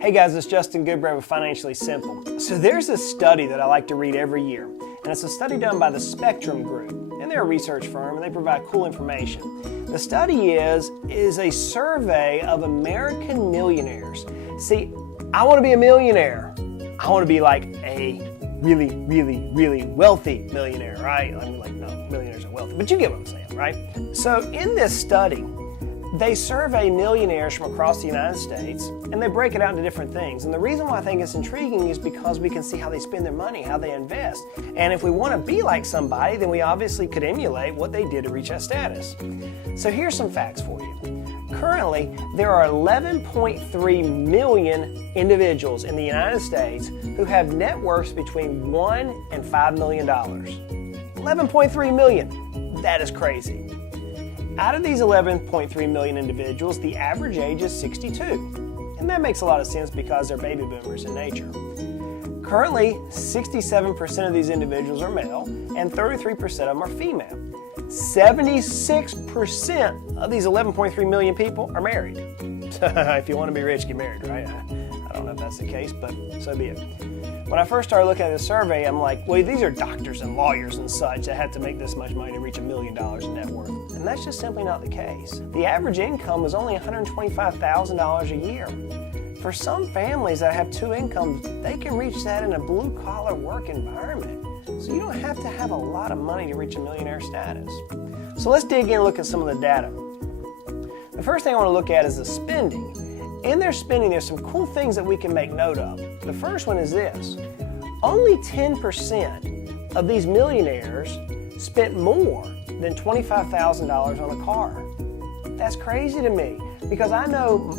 Hey guys, it's Justin Goodbread with Financially Simple. So there's a study that I like to read every year, and it's a study done by the Spectrum Group, and they're a research firm and they provide cool information. The study is a survey of American millionaires. See, I want to be a millionaire. I want to be like a really wealthy millionaire, right? I mean, like, no, millionaires are wealthy, but you get what I'm saying, right? So in this study, they survey millionaires from across the United States, and they break it out into different things. And the reason why I think it's intriguing is because we can see how they spend their money, how they invest. And if we want to be like somebody, then we obviously could emulate what they did to reach that status. So here's some facts for you. Currently, there are 11.3 million individuals in the United States who have net worths between $1 and $5 million. 11.3 million. That is crazy. Out of these 11.3 million individuals, the average age is 62. And that makes a lot of sense because they're baby boomers in nature. Currently, 67% of these individuals are male and 33% of them are female. 76% of these 11.3 million people are married. If you want to be rich, get married, right? I don't know if that's the case, but so be it. When I first started looking at this survey, I'm like, well, these are doctors and lawyers and such that have to make this much money to reach $1 million in net worth. And that's just simply not the case. The average income is only $125,000 a year. For some families that have two incomes, they can reach that in a blue-collar work environment. So you don't have to have a lot of money to reach a millionaire status. So let's dig in and look at some of the data. The first thing I want to look at is the spending. In their spending, there's some cool things that we can make note of. The first one is this. Only 10% of these millionaires spent more than $25,000 on a car. That's crazy to me because I know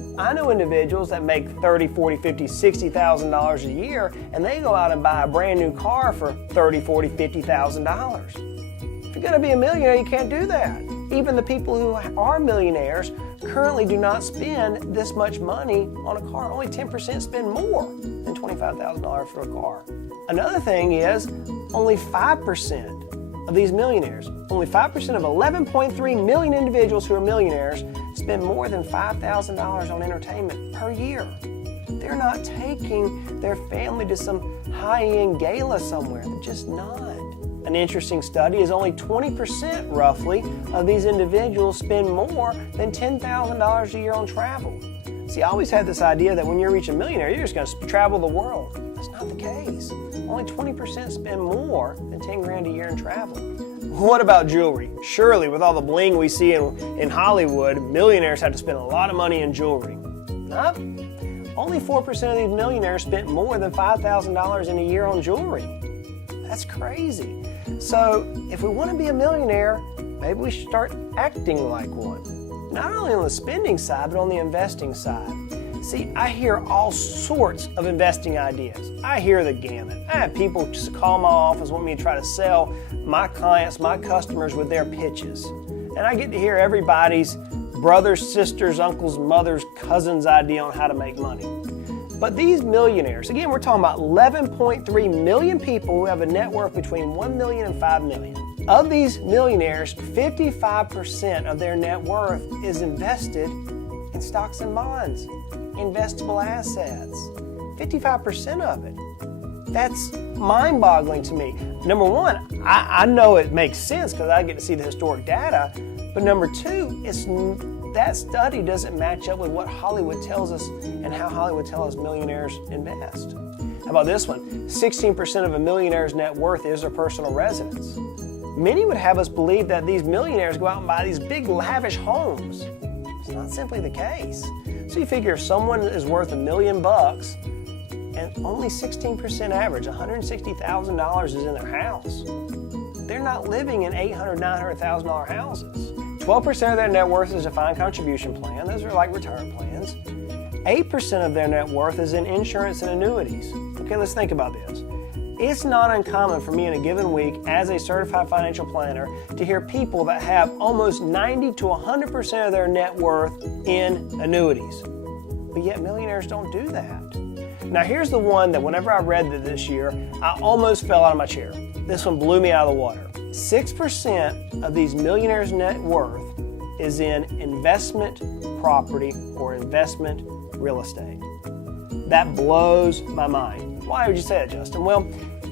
individuals that make $30,000, $40,000, $50,000, $60,000 a year and they go out and buy a brand new car for $30,000, $40,000, $50,000. If you're going to be a millionaire, you can't do that. Even the people who are millionaires currently do not spend this much money on a car. Only 10% spend more than $25,000 for a car. Another thing is only 5% of these millionaires, only 5% of 11.3 million individuals who are millionaires spend more than $5,000 on entertainment per year. They're not taking their family to some high-end gala somewhere. They're just not. An interesting study is only 20% roughly of these individuals spend more than $10,000 a year on travel. See, I always had this idea that when you reach a millionaire, you're just going to travel the world. That's not the case. Only 20% spend more than 10 grand a year in travel. What about jewelry? Surely, with all the bling we see in Hollywood, millionaires have to spend a lot of money in jewelry. Nope. Only 4% of these millionaires spent more than $5,000 in a year on jewelry. That's crazy. So if we want to be a millionaire, maybe we should start acting like one. Not only on the spending side, but on the investing side. See, I hear all sorts of investing ideas. I hear the gamut. I have people just call my office, want me to try to sell my clients, my customers with their pitches. And I get to hear everybody's brothers, sisters, uncles, mothers, cousins' idea on how to make money. But these millionaires, again, we're talking about 11.3 million people who have a net worth between 1 million and 5 million. Of these millionaires, 55% of their net worth is invested in stocks and bonds, investable assets. 55% of it. That's mind-boggling to me. Number one, I know it makes sense because I get to see the historic data. But number two, that study doesn't match up with what Hollywood tells us and how Hollywood tells us millionaires invest. How about this one? 16% of a millionaire's net worth is their personal residence. Many would have us believe that these millionaires go out and buy these big lavish homes. It's not simply the case. So you figure if someone is worth $1 million and only 16% average, $160,000 is in their house, they're not living in $800,000, $900,000 houses. 12% of their net worth is a defined contribution plan. Those are like retirement plans. 8% of their net worth is in insurance and annuities. Okay, let's think about this. It's not uncommon for me in a given week as a certified financial planner to hear people that have almost 90 to 100% of their net worth in annuities. But yet millionaires don't do that. Now here's the one that whenever I read it this year, I almost fell out of my chair. This one blew me out of the water. 6% of these millionaires' net worth is in investment property or investment real estate. That blows my mind. Why would you say that, Justin? Well,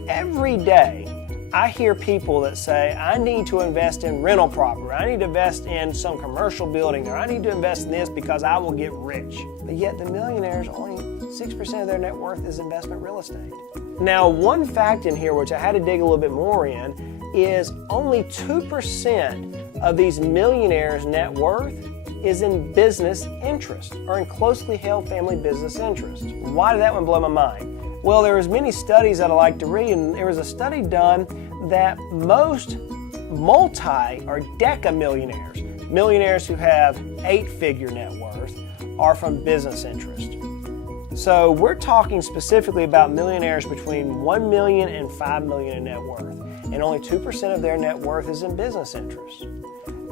every day I hear people that say, I need to invest in rental property, I need to invest in some commercial building, or I need to invest in this because I will get rich. But yet the millionaires, only 6% of their net worth is investment real estate. Now, one fact in here, which I had to dig a little bit more in, is only 2% of these millionaires' net worth is in business interest, or in closely held family business interest. Why did that one blow my mind? Well, there was many studies that I like to read, and there was a study done that most multi or deca millionaires, millionaires who have 8-figure net worth, are from business interest. So we're talking specifically about millionaires between $1 million and $5 million in net worth, and only 2% of their net worth is in business interest.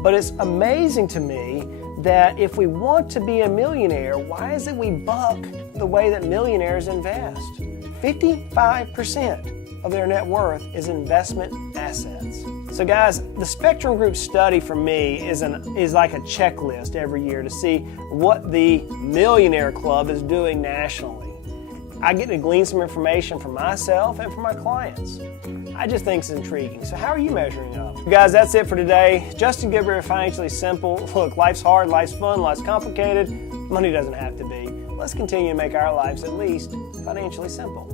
But it's amazing to me that if we want to be a millionaire, why is it we buck the way that millionaires invest? 55% of their net worth is investment assets. So guys, the Spectrum Group study for me is like a checklist every year to see what the Millionaire Club is doing nationally. I get to glean some information for myself and for my clients. I just think it's intriguing. So how are you measuring up? Guys, that's it for today. Justin Goodbread, Financially Simple. Look, life's hard, life's fun, life's complicated. Money doesn't have to be. Let's continue to make our lives at least financially simple.